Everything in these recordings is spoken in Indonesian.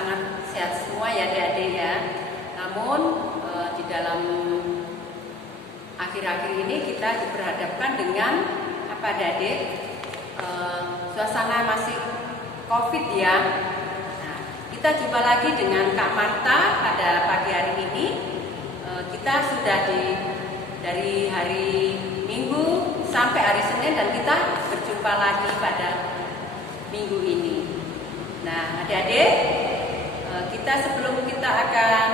sangat sehat semua ya adik-adik ya. Namun di dalam akhir-akhir ini kita diperhadapkan dengan apa adik-adik? Suasana masih COVID ya. Nah, kita jumpa lagi dengan Kak Marta pada pagi hari ini. Kita sudah dari hari Minggu sampai hari Senin dan kita berjumpa lagi pada minggu ini. Nah, adik-adik, sebelum kita akan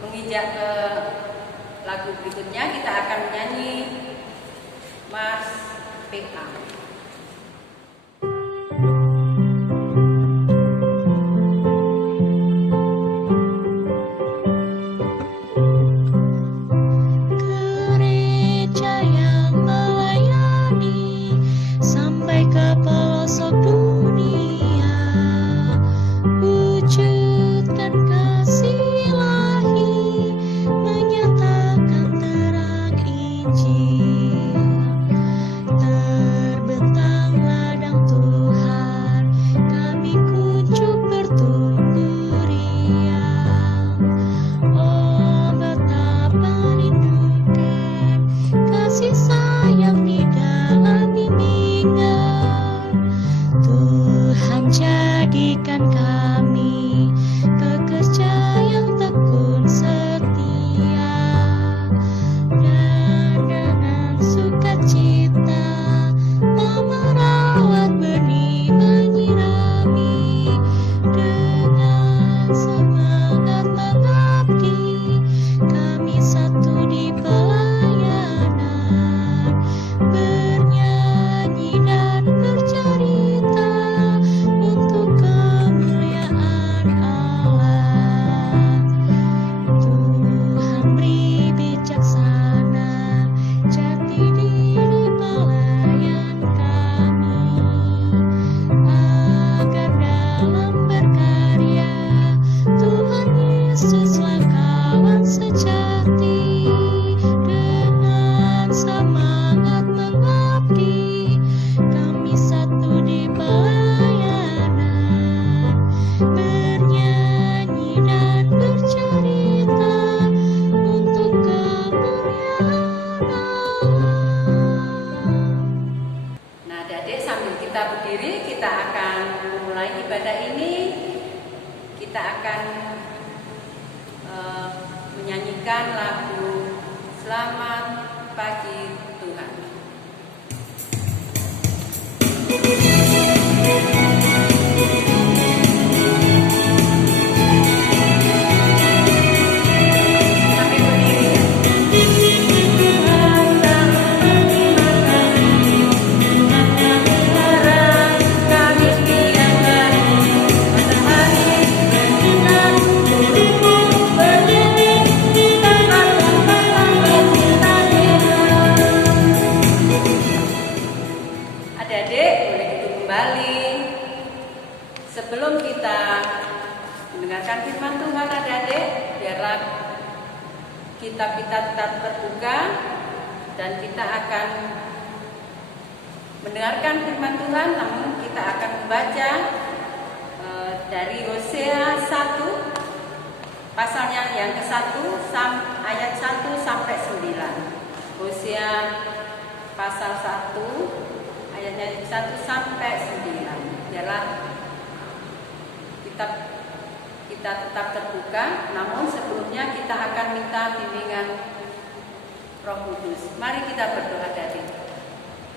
menginjak ke lagu berikutnya, kita akan menyanyi Mars PA. Menyanyikan lagu Selamat Pagi Tuhan. Sebelum kita mendengarkan firman Tuhan adik-adik, biarlah kita tetap terbuka dan kita akan mendengarkan firman Tuhan. Namun kita akan membaca dari Hosea 1 pasalnya yang ke-1 ayat 1 sampai 9. Hosea pasal 1 ayatnya 1 sampai 9. Biarlah kita tetap terbuka, namun sebelumnya kita akan minta bimbingan Roh Kudus. Mari kita berdoa dari.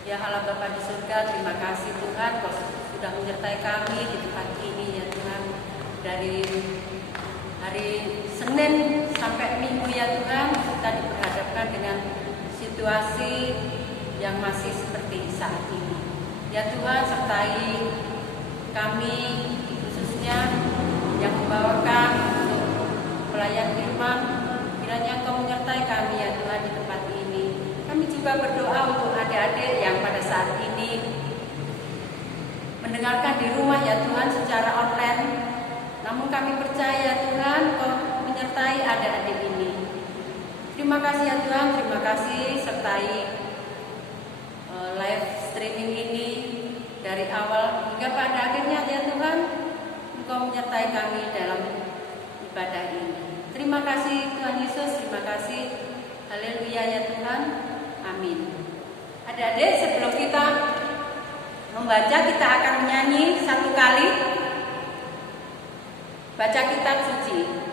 Ya Allah Bapa di surga, terima kasih Tuhan Kau sudah menyertai kami di tempat ini ya Tuhan. Dari hari Senin sampai Minggu ya Tuhan, kita diperhadapkan dengan situasi yang masih seperti saat ini. Ya Tuhan, sertai kami yang membawakan pelayan firman, kiranya Engkau menyertai kami ya Tuhan di tempat ini. Kami juga berdoa untuk adik-adik yang pada saat ini mendengarkan di rumah ya Tuhan secara online. Namun kami percaya Tuhan Engkau menyertai adik-adik ini. Terima kasih ya Tuhan, terima kasih sertai live streaming ini dari awal hingga pada akhirnya ya Tuhan. Engkau menyertai menyertai kami dalam ibadah ini. Terima kasih Tuhan Yesus, terima kasih. Haleluya ya Tuhan. Amin. Adik-adik, sebelum kita membaca, kita akan menyanyi satu kali baca kitab suci.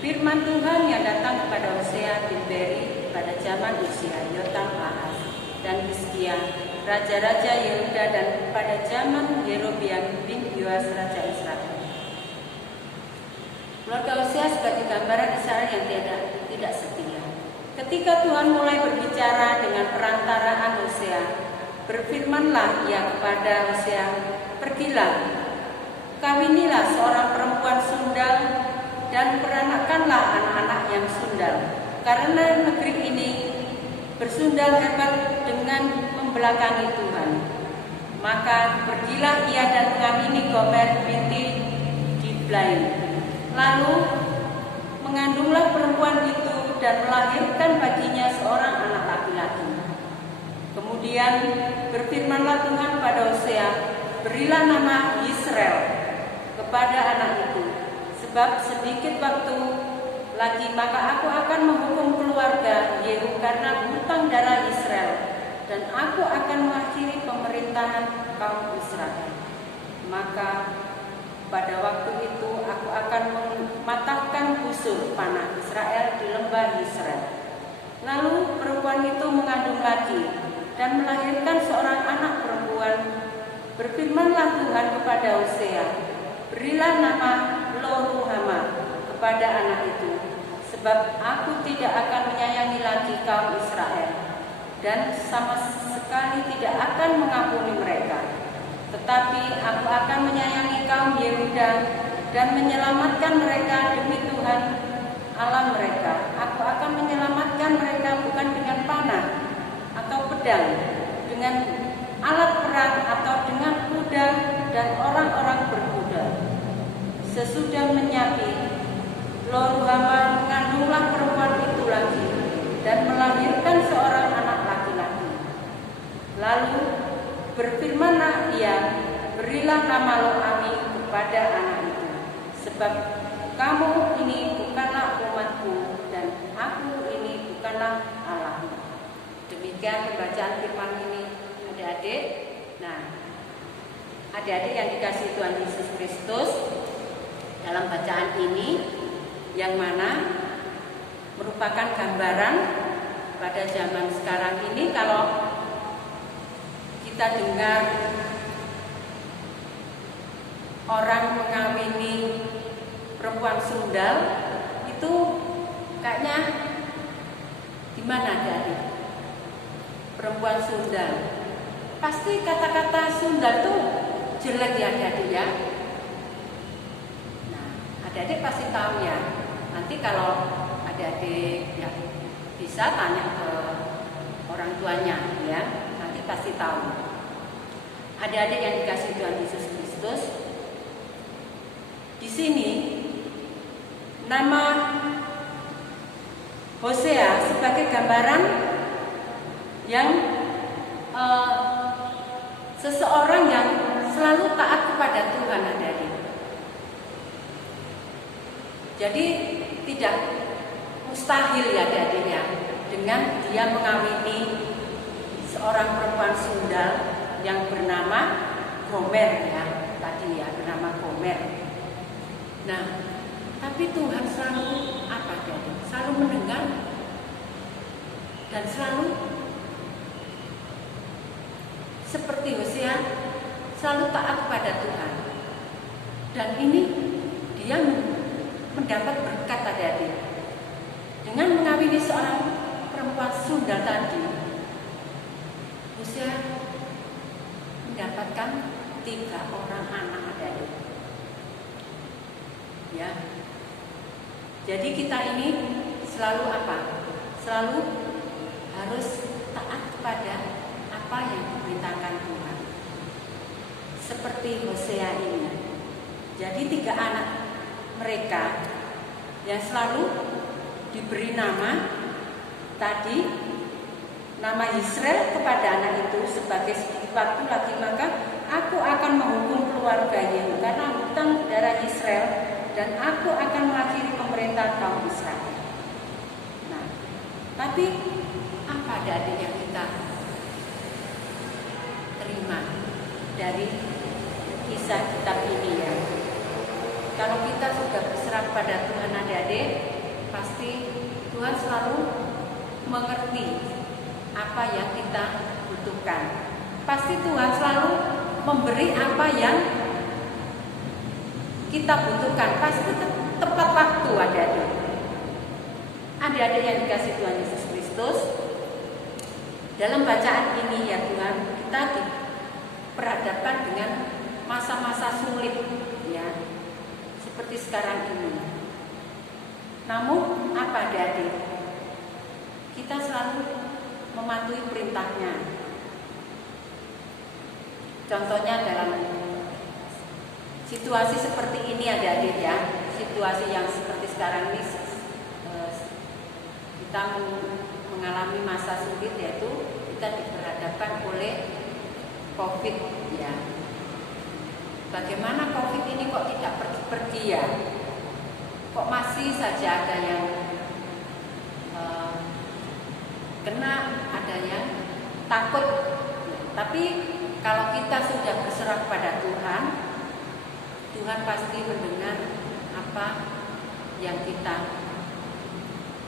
Firman Tuhan yang datang kepada Hosea bin Beri pada zaman Usia, Yotam, Ahaz, dan Hizkia, raja-raja Yehuda, dan pada zaman Yerobeam bin Yoas, raja Israel. Keluarga Hosea sebagai gambaran Israel yang tidak setia. Ketika Tuhan mulai berbicara dengan perantaraan Hosea, berfirmanlah ia kepada Hosea, "Pergilah, kawinilah seorang perempuan sundal dan peranakanlah anak-anak yang sundal, karena negeri ini bersundal hebat dengan membelakangi Tuhan." Maka pergilah ia dan mengawini Gomer binti Diblaim. Lalu mengandunglah perempuan itu dan melahirkan baginya seorang anak laki-laki. Kemudian berfirmanlah Tuhan pada Hosea, "Berilah nama Yisrael kepada anak itu, sebab sedikit waktu lagi maka aku akan menghukum keluarga Yehu karena hutang darah Israel, dan aku akan mengakhiri pemerintahan kaum Israel. Maka pada waktu itu aku akan mematahkan busur panah Israel di lembah Israel." Lalu perempuan itu mengandung lagi dan melahirkan seorang anak perempuan. Berfirmanlah Tuhan kepada Hosea, "Berilah nama Lo-ruhama kepada anak itu, sebab aku tidak akan menyayangi lagi kaum Israel, dan sama sekali tidak akan mengampuni mereka. Tetapi aku akan menyayangi kaum Yehuda dan menyelamatkan mereka demi Tuhan Allah mereka. Aku akan menyelamatkan mereka bukan dengan panah atau pedang, dengan alat perang atau dengan kuda dan orang-orang berkuda." Sesudah menyapi, Lo-ruhama mengandunglah perempuan itu lagi dan melahirkan seorang anak laki-laki. Lalu berfirmanlah ia, "Berilah nama Lo-ami kepada anak itu, sebab kamu ini bukanlah umatku dan aku ini bukanlah Allahmu." Demikian pembacaan firman ini, adik-adik. Nah, adik-adik yang dikasihi Tuhan Yesus Kristus, dalam bacaan ini yang mana merupakan gambaran pada zaman sekarang ini, kalau kita dengar orang mengawini perempuan sundal, itu kayaknya gimana adik-adik? Perempuan sundal, pasti kata-kata sundal tuh jelek ya adik-adik ya. Adik-adik pasti tahu ya. Nanti kalau adik-adik ya bisa tanya ke orang tuanya ya, nanti pasti tahu. Adik-adik yang dikasihi Tuhan Yesus Kristus, di sini nama Hosea sebagai gambaran yang seseorang yang selalu taat kepada Tuhan, adik-adik. Jadi tidak mustahil ya adik-adik ya, dengan dia mengawini seorang perempuan sundal yang bernama Gomer ya, tadi ya, bernama Gomer. Nah, tapi Tuhan selalu apa jadi? Selalu mendengar dan selalu seperti Hosea selalu taat kepada Tuhan. Dan ini dia mendapat berkat adik-adik. Dengan mengawini seorang perempuan sundal tadi, Hosea mendapatkan 3 orang anak adik-adik. Ya. Jadi kita ini selalu apa? Selalu harus taat kepada apa yang diperintahkan Tuhan. Seperti Hosea ini. Jadi 3 anak mereka yang selalu diberi nama tadi, nama Israel kepada anak itu sebagai sedikit waktu lagi maka aku akan menghukum keluarga Yehu karena hutang darah Israel dan aku akan mengakhiri pemerintahan kaum Israel. Nah, tapi apa adik yang kita terima dari kisah kitab ini ya? Kalau kita sudah berserah pada Tuhan adik-adik, pasti Tuhan selalu mengerti apa yang kita butuhkan. Pasti Tuhan selalu memberi apa yang kita butuhkan. Pasti tepat waktu adik-adik. Adik-adik yang dikasih Tuhan Yesus Kristus, dalam bacaan ini ya Tuhan, kita diperhadapkan dengan masa-masa sulit ya, seperti sekarang ini. Namun apa adik-adik? Kita selalu mematuhi perintahnya. Contohnya dalam situasi seperti ini adik-adik ya, situasi yang seperti sekarang ini kita mengalami masa sulit, yaitu kita diperhadapkan oleh COVID ya. Bagaimana COVID ini kok tidak pergi-pergi ya? Kok masih saja ada yang kena, ada yang takut. Tapi kalau kita sudah berserah pada Tuhan, Tuhan pasti mendengar apa yang kita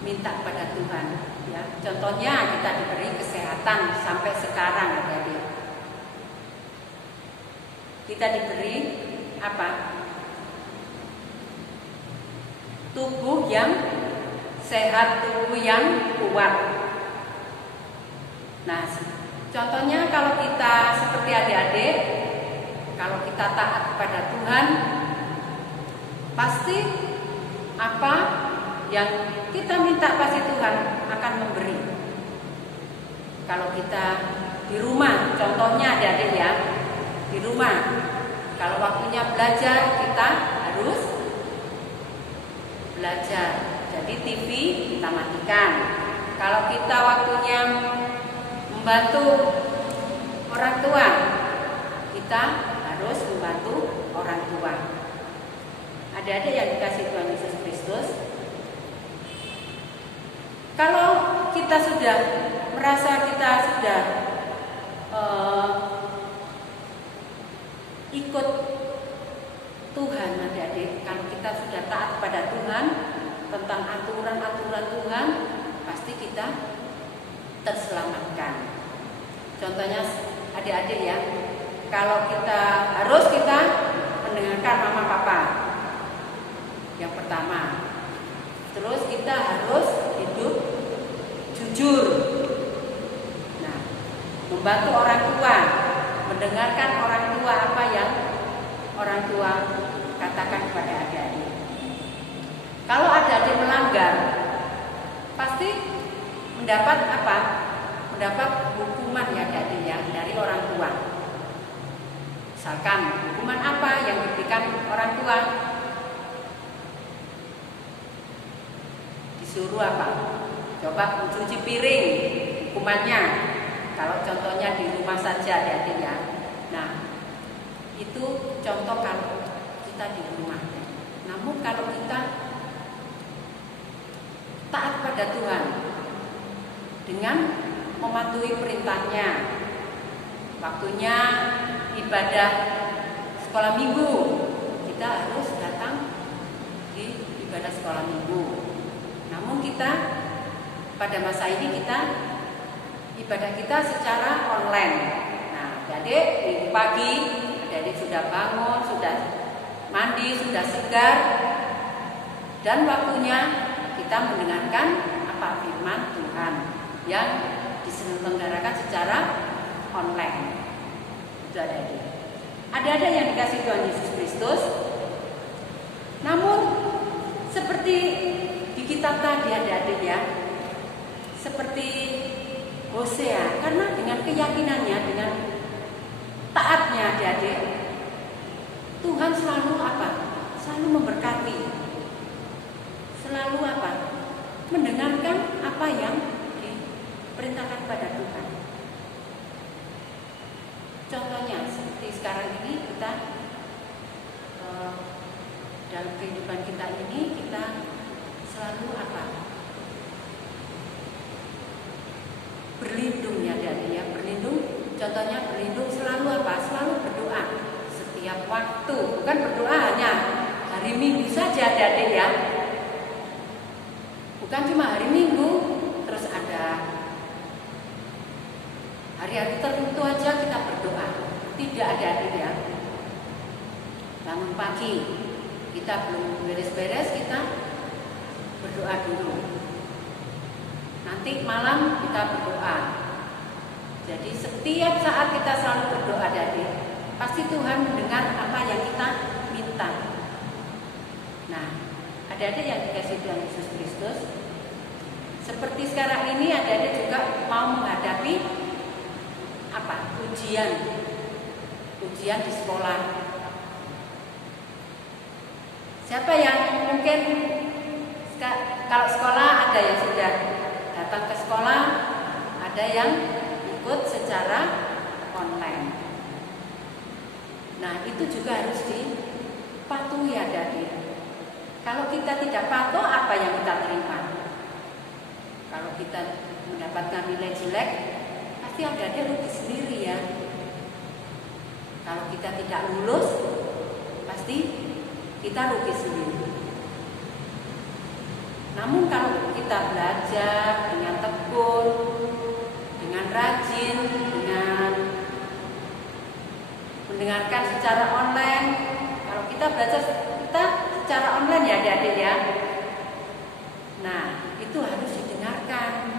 minta pada Tuhan. Ya, contohnya kita diberi kesehatan sampai sekarang adik-adik. Kita diberi apa? Tubuh yang sehat, tubuh yang kuat. Nah, contohnya kalau kita seperti adik-adik, kalau kita taat kepada Tuhan, pasti apa yang kita minta pasti Tuhan akan memberi. Kalau kita di rumah, contohnya adik-adik ya, di rumah, kalau waktunya belajar kita harus belajar. Jadi TV kita matikan. Kalau kita waktunya membantu orang tua, kita harus membantu orang tua. Adik-adik yang dikasih Tuhan Yesus Kristus, kalau kita sudah merasa kita sudah ikut Tuhan adik-adik, kalau kita sudah taat pada Tuhan tentang aturan-aturan Tuhan, pasti kita terselamatkan. Contohnya adik-adik ya, kalau kita mendengarkan mama papa yang pertama, terus kita harus hidup jujur. Nah, membantu orang tua, mendengarkan orang tua apa yang orang tua katakan kepada adik-adik. Kalau adik-adik melanggar, pasti mendapat apa? Mendapat hukuman ya adik-adik ya dari orang tua. Misalkan hukuman apa yang diberikan orang tua? Disuruh apa? Coba mencuci piring, hukumannya. Kalau contohnya di rumah saja adik-adik ya. Nah, itu contoh kalau kita di rumah. Namun kalau kita taat pada Tuhan dengan mematuhi perintahnya. Waktunya ibadah sekolah minggu, kita harus datang di ibadah sekolah minggu. Namun kita pada masa ini ibadah kita secara online. Nah, adik minggu pagi, adik sudah bangun, sudah mandi, sudah segar, dan waktunya kita mendengarkan apa firman Tuhan yang diselenggarakan secara online. Itu adik-adik. Ada yang dikasih Tuhan Yesus Kristus. Namun seperti di kitab tadi adik-adik ya, seperti Hosea, karena dengan keyakinannya, dengan taatnya adik-adik, Tuhan selalu apa? Selalu memberkati. Selalu apa? Mendengarkan apa yang diperintahkan pada Tuhan. Contohnya seperti sekarang ini kita dalam kehidupan kita ini kita selalu apa? Berlindung ya dari ya, berlindung. Contohnya berlindung selalu apa? Selalu berdoa setiap waktu. Bukan berdoa hanya hari Minggu saja adik ya. Bukan cuma hari Minggu, terus ada hari-hari tertentu aja kita berdoa. Tidak ada adik ya. Bangun pagi, kita belum beres-beres, kita berdoa dulu. Nanti malam kita berdoa. Jadi setiap saat kita selalu berdoa adik. Pasti Tuhan mendengar apa yang kita minta. Nah, adik-adik yang dikasih Tuhan Yesus Kristus, seperti sekarang ini adik-adik juga mau menghadapi apa? Ujian di sekolah. Siapa yang mungkin kalau sekolah ada yang sudah datang ke sekolah, ada yang ikut secara online. Nah, itu juga harus dipatuhi adik-adik. Kalau kita tidak patuh, apa yang kita terima? Kalau kita mendapatkan nilai jelek, pasti adik-adik rugi sendiri ya. Kalau kita tidak lulus, pasti kita rugi sendiri. Namun kalau kita belajar dengan tekun, dengan rajin, dengan mendengarkan secara online, kalau kita belajar secara online ya adik-adik ya. Nah, itu harus didengarkan.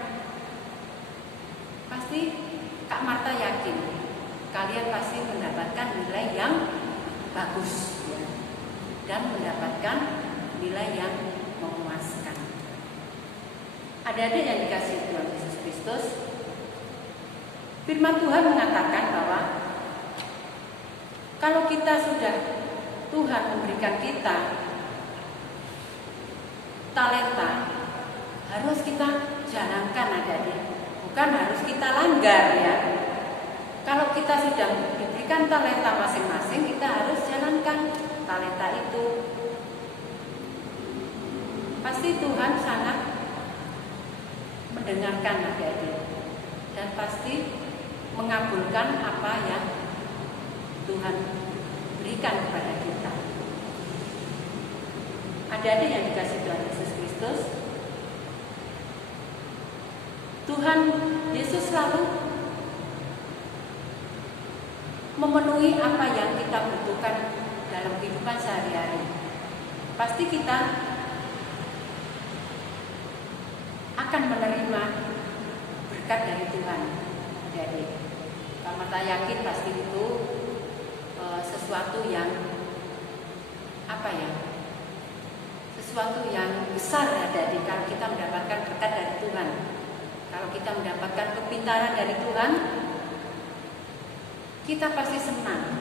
Pasti Kak Marta yakin kalian pasti mendapatkan nilai yang bagus ya, dan mendapatkan nilai yang memuaskan. Adik-adik yang dikasih Tuhan Yesus Kristus, firman Tuhan mengatakan bahwa kalau kita sudah Tuhan memberikan kita talenta, harus kita jalankan adik-adik, bukan harus kita langgar ya. Kalau kita sudah diberikan talenta masing-masing, kita harus jalankan talenta itu. Pasti Tuhan sangat mendengarkan adik-adik dan pasti mengabulkan apa yang Tuhan berikan kepada kita. Adik-adik yang dikasih Tuhan Yesus Kristus, Tuhan Yesus selalu memenuhi apa yang kita butuhkan dalam kehidupan sehari-hari. Pasti kita akan menerima berkat dari Tuhan. Jadi, Kak Marta yakin pasti itu sesuatu yang apa ya? Sesuatu yang besar ya, kalau kita mendapatkan berkat dari Tuhan. Kalau kita mendapatkan kepintaran dari Tuhan, kita pasti senang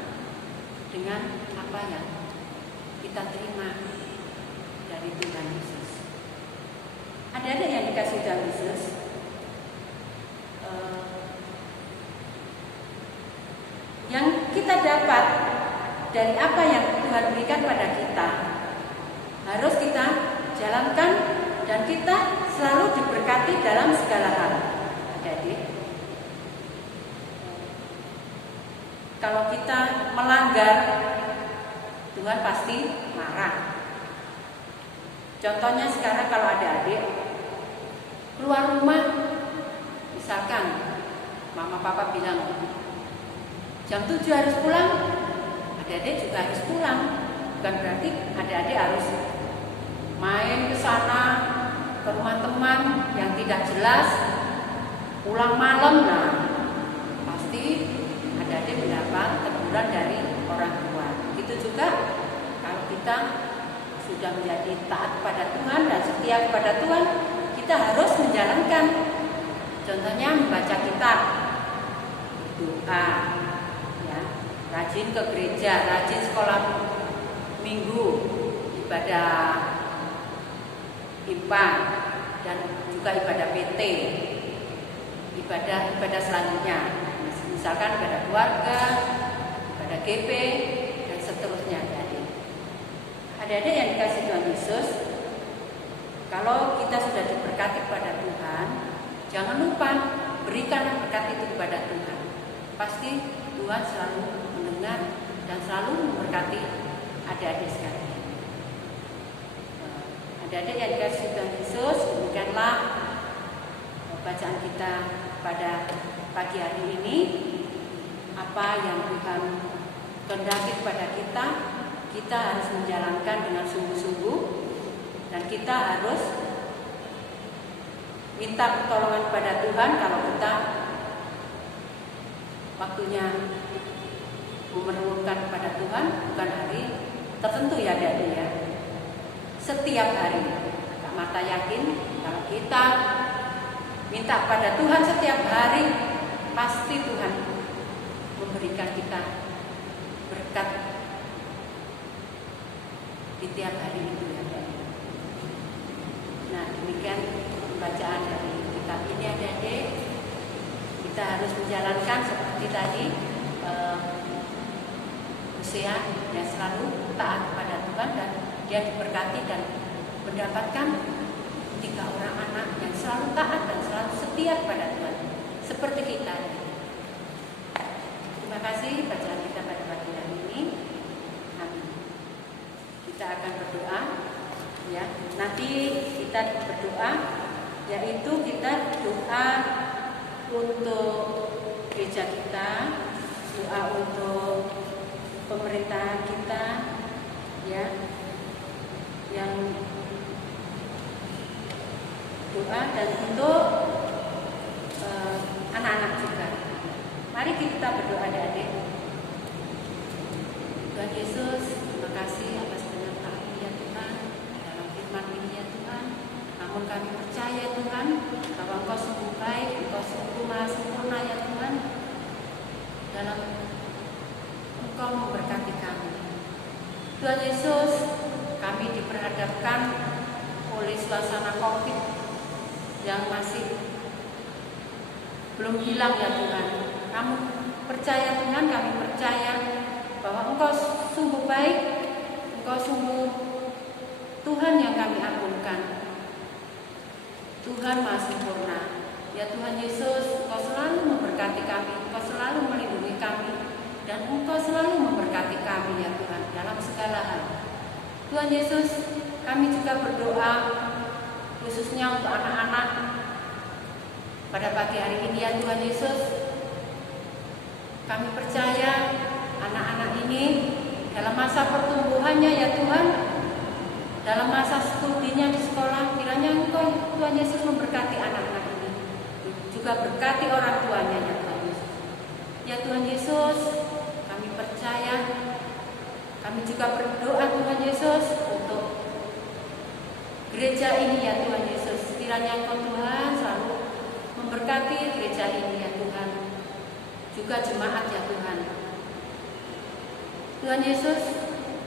dengan apa yang kita terima dari Tuhan Yesus. Ada yang dikasih Tuhan Yesus, yang kita dapat dari apa yang Tuhan berikan pada kita, harus kita jalankan dan kita selalu diberkati dalam segala hal. Jadi kalau kita melanggar, Tuhan pasti marah. Contohnya sekarang kalau ada adik keluar rumah, misalkan mama papa bilang jam 7 harus pulang, adik-adik juga harus pulang. Bukan berarti adik-adik harus main ke sana, ke rumah teman yang tidak jelas, pulang malam. Nah, pasti adik-adik mendapat teguran dari orang tua. Begitu juga kalau kita sudah menjadi taat kepada Tuhan dan setia kepada Tuhan, kita harus menjalankan. Contohnya membaca kitab, doa, ya, rajin ke gereja, rajin sekolah minggu, ibadah IPA dan juga ibadah PT, ibadah selanjutnya, misalkan ibadah keluarga, ibadah GP dan seterusnya. Adik-adik yang dikasih Tuhan Yesus, kalau kita sudah diberkati kepada Tuhan, jangan lupa berikan berkat itu kepada Tuhan. Pasti Tuhan selalu mendengar dan selalu memberkati adik-adik sekalian. Adik-adik yang dikasih Tuhan Yesus, demikianlah bacaan kita pada pagi hari ini. Apa yang Tuhan kehendaki kepada kita harus menjalankan dengan sungguh-sungguh, dan kita harus minta pertolongan kepada Tuhan kalau kita waktunya memerlukan kepada Tuhan, bukan hari tertentu ya adik-adik ya. Setiap hari, Kak Marta yakin kalau kita minta kepada Tuhan setiap hari, pasti Tuhan memberikan kita berkat di tiap hari itu ya. Nah, demikian pembacaan dari kitab ini adik-adik. Kita harus menjalankan seperti tadi Hosea yang selalu taat kepada Tuhan, dan dia diberkati dan mendapatkan 3 orang anak yang selalu taat dan selalu setia kepada Tuhan seperti kita. Terima kasih bacaan kita pada pagi hari ini. Amin. Kita akan berdoa ya. Nanti kita berdoa, yaitu kita doa untuk gereja kita, doa untuk pemerintahan kita ya, yang doa dan untuk anak-anak juga. Mari kita berdoa adik-adik. Tuhan Yesus, terima kasih atas penyertaan-Mu ya Tuhan dalam firman ini ya Tuhan. Namun kami percaya Tuhan bahwa Engkau sungguh baik, Engkau sungguh maha sempurna ya Tuhan, dalam Engkau memberkati kami. Tuhan Yesus, kami diperhadapkan oleh suasana COVID yang masih belum hilang ya Tuhan. Namun percaya Tuhan, kami percaya bahwa Engkau sungguh baik, Engkau sungguh Tuhan yang kami agungkan, Tuhan maha sempurna. Ya Tuhan Yesus, Engkau selalu memberkati kami, Engkau selalu melindungi kami, dan Engkau selalu memberkati kami ya Tuhan dalam segala hal. Tuhan Yesus, kami juga berdoa khususnya untuk anak-anak pada pagi hari ini ya Tuhan Yesus. Kami percaya anak-anak ini dalam masa pertumbuhannya ya Tuhan, dalam masa studinya di sekolah, kiranya Engkau Tuhan Yesus memberkati anak-anak ini, juga berkati orang tuanya ya Tuhan Yesus. Ya Tuhan Yesus, kami percaya, kami juga berdoa Tuhan Yesus untuk gereja ini ya Tuhan Yesus. Kiranya Engkau Tuhan selalu memberkati gereja ini ya Tuhan, juga jemaat ya Tuhan. Tuhan Yesus,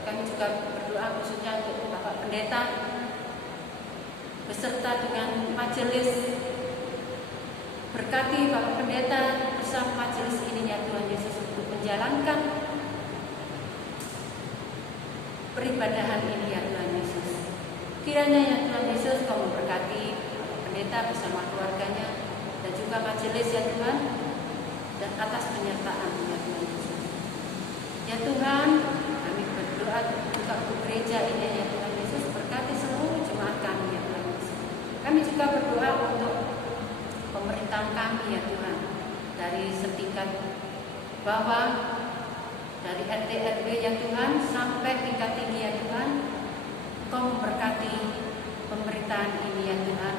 kami juga berdoa khususnya untuk Bapak Pendeta beserta dengan majelis. Berkati Bapak Pendeta bersama majelis ini ya Tuhan Yesus untuk menjalankan peribadahan ini ya Tuhan Yesus. Kiranya ya Tuhan Yesus Kau memberkati Bapak Pendeta bersama keluarganya dan juga majelis ya Tuhan, dan atas penyertaan ya Tuhan Yesus. Ya Tuhan, kami berdoa juga untuk gereja ini ya Tuhan Yesus, berkati seluruh jemaat kami ya Tuhan Yesus. Kami juga berdoa untuk pemerintahan kami ya Tuhan, dari setingkat bawah, dari RT RW ya Tuhan sampai tingkat tinggi ya Tuhan. Engkau memberkati pemerintahan ini ya Tuhan.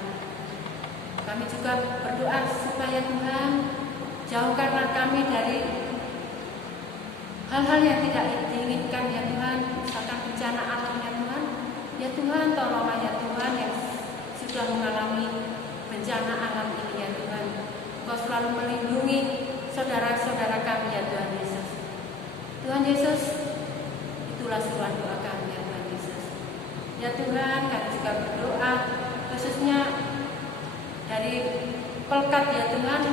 Kami juga berdoa supaya Tuhan jauhkanlah kami dari hal-hal yang tidak diinginkan ya Tuhan, misalkan bencana alam ya Tuhan. Ya Tuhan, tolonglah ya Tuhan yang sudah mengalami bencana alam ini ya Tuhan. Engkau selalu melindungi saudara-saudara kami ya Tuhan Yesus. Tuhan Yesus, itulah surat doa kami ya Tuhan Yesus. Ya Tuhan, kami juga berdoa khususnya dari Pelkat ya Tuhan,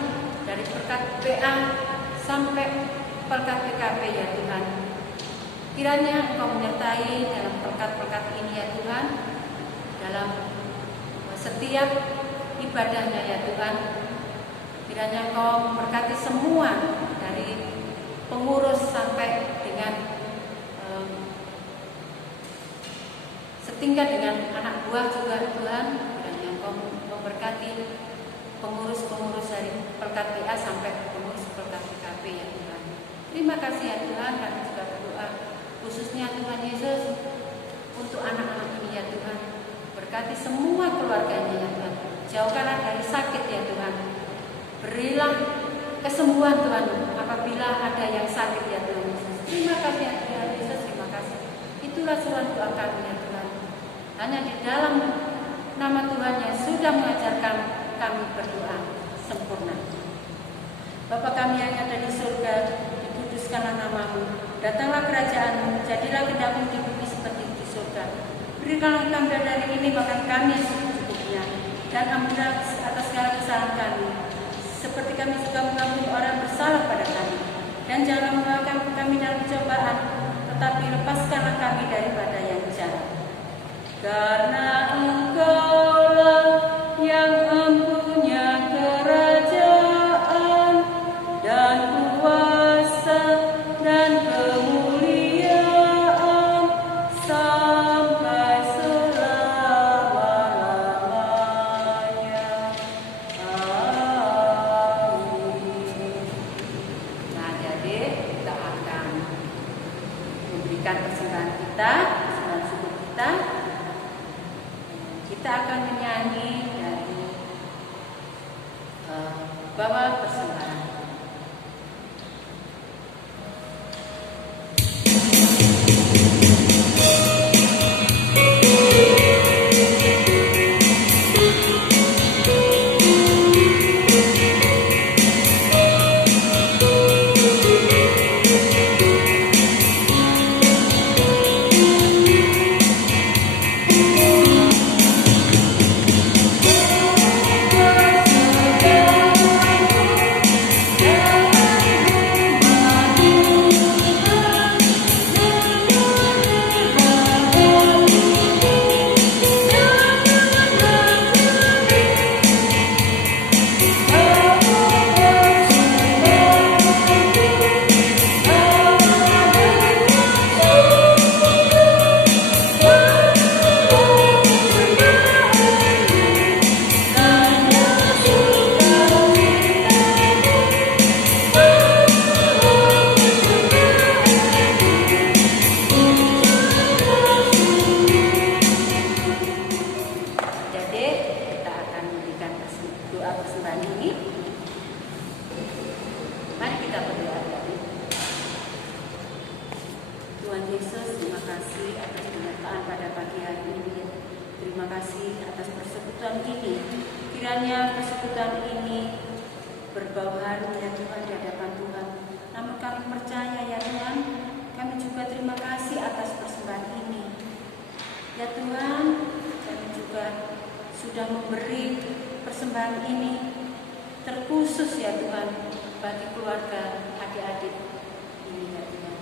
dari Pelkat PA sampai Pelkat PKP ya Tuhan. Kiranya Engkau menyertai dalam Pelkat-Pelkat ini ya Tuhan, dalam setiap ibadahnya ya Tuhan. Kiranya Engkau memberkati semua dari pengurus sampai dengan setingkat dengan anak buah juga Tuhan. Kiranya Engkau memberkati pengurus-pengurus dari Pelkat PA sampai pengurus Pelkat PKP ya Tuhan. Terima kasih ya Tuhan, kami juga berdoa khususnya Tuhan Yesus untuk anak-anak ini ya Tuhan. Berkati semua keluarganya ya Tuhan. Jauhkanlah dari sakit ya Tuhan. Berilah kesembuhan Tuhan apabila ada yang sakit ya Tuhan Yesus. Terima kasih ya Tuhan Yesus, terima kasih. Itulah surat doa kami ya Tuhan. Hanya di dalam nama Tuhan yang sudah mengajarkan kami berdoa sempurna. Bapa kami yang ada di surga, dikuduskanlah namamu. Datanglah kerajaanmu, jadilah kehendakmu di bumi seperti di surga. Berikanlah kami dari ini makan kami secukupnya, dan ampunilah atas segala kesalahan kami, seperti kami juga mengampuni orang bersalah pada kami. Dan jangan membawa kami dalam pencobaan, tetapi lepaskanlah kami daripada yang jahat. Karena Engkaulah yang mempunyai kerajaan dan kuasa dan kemuliaan sampai selama-lamanya. Amin. Nah, jadi kita akan memberikan persembahan kita, persembahan syukur kita. Kita akan menyanyi dari bawa persembahan. Sudah memberi persembahan ini terkhusus ya Tuhan bagi keluarga adik-adik ini ya Tuhan.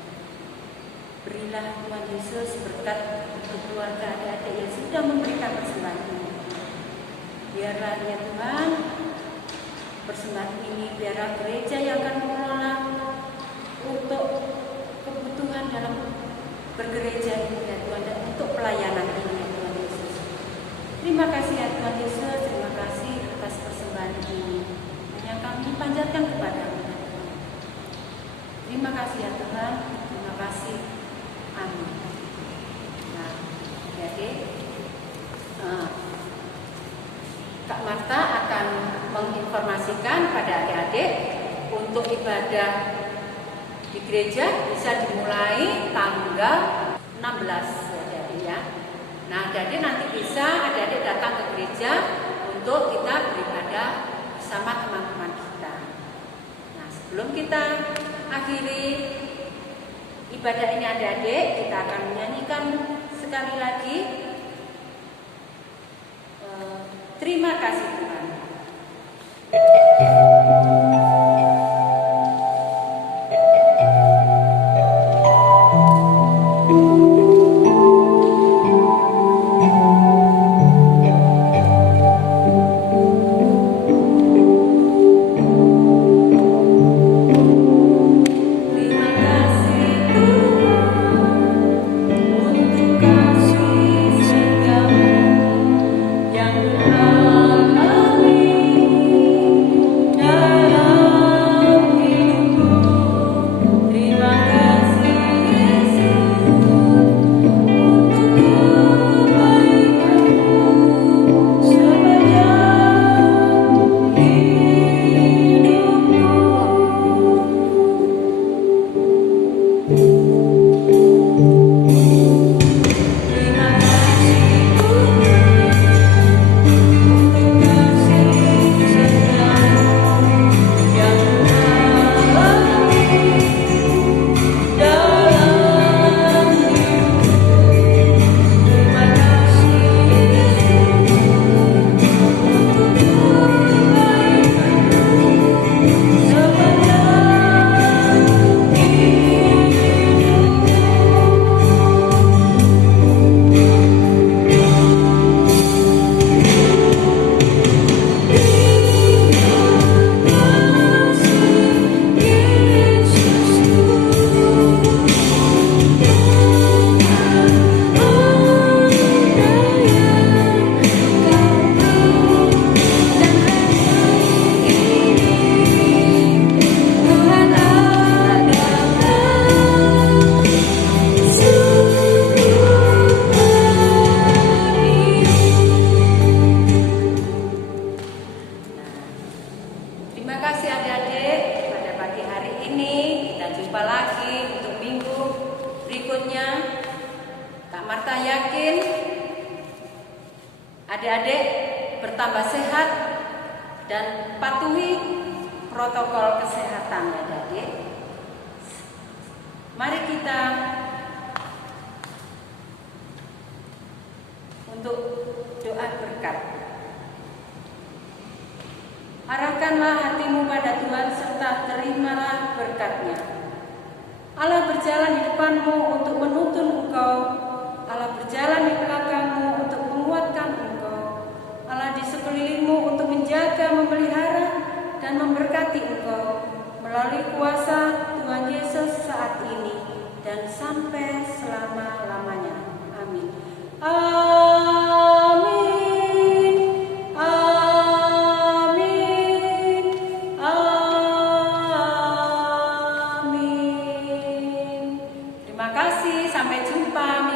Berilah Tuhan Yesus berkat untuk keluarga adik-adik yang sudah memberikan persembahan ini. Biarlah ya Tuhan persembahan ini, biarlah gereja yang akan mengelola untuk kebutuhan bergereja ini ya Tuhan, dan untuk pelayanan ini ya Tuhan Yesus. Terima kasih ya Tuhan Yesus, terima kasih atas persembahan ini yang kami panjatkan kepada-Mu ya Tuhan. Terima kasih ya Tuhan, terima kasih. Amin. Nah, jadi Kak Marta akan menginformasikan pada adik-adik untuk ibadah di gereja bisa dimulai tanggal 16 ya jadi ya. Nah jadi nanti bisa adik-adik datang ke gereja untuk kita beribadah bersama teman-teman kita. Nah sebelum kita akhiri ibadah ini adik-adik, kita akan menyanyikan sekali lagi Terima Kasih Tuhan. Adik-adik bertambah sehat dan patuhi protokol kesehatan ya adik-adik. Mari kita untuk doa berkat. Arahkanlah hatimu pada Tuhan serta terimalah berkat-Nya. Allah berjalan di depanmu untuk menuntun engkau. Allah berjalan di belakangmu untuk menguatkan engkau. Allah di sekelilingmu untuk menjaga, memelihara, dan memberkati engkau melalui kuasa Tuhan Yesus saat ini dan sampai selama-lamanya. Amin. Amin. Amin. Amin. Terima kasih. Sampai jumpa.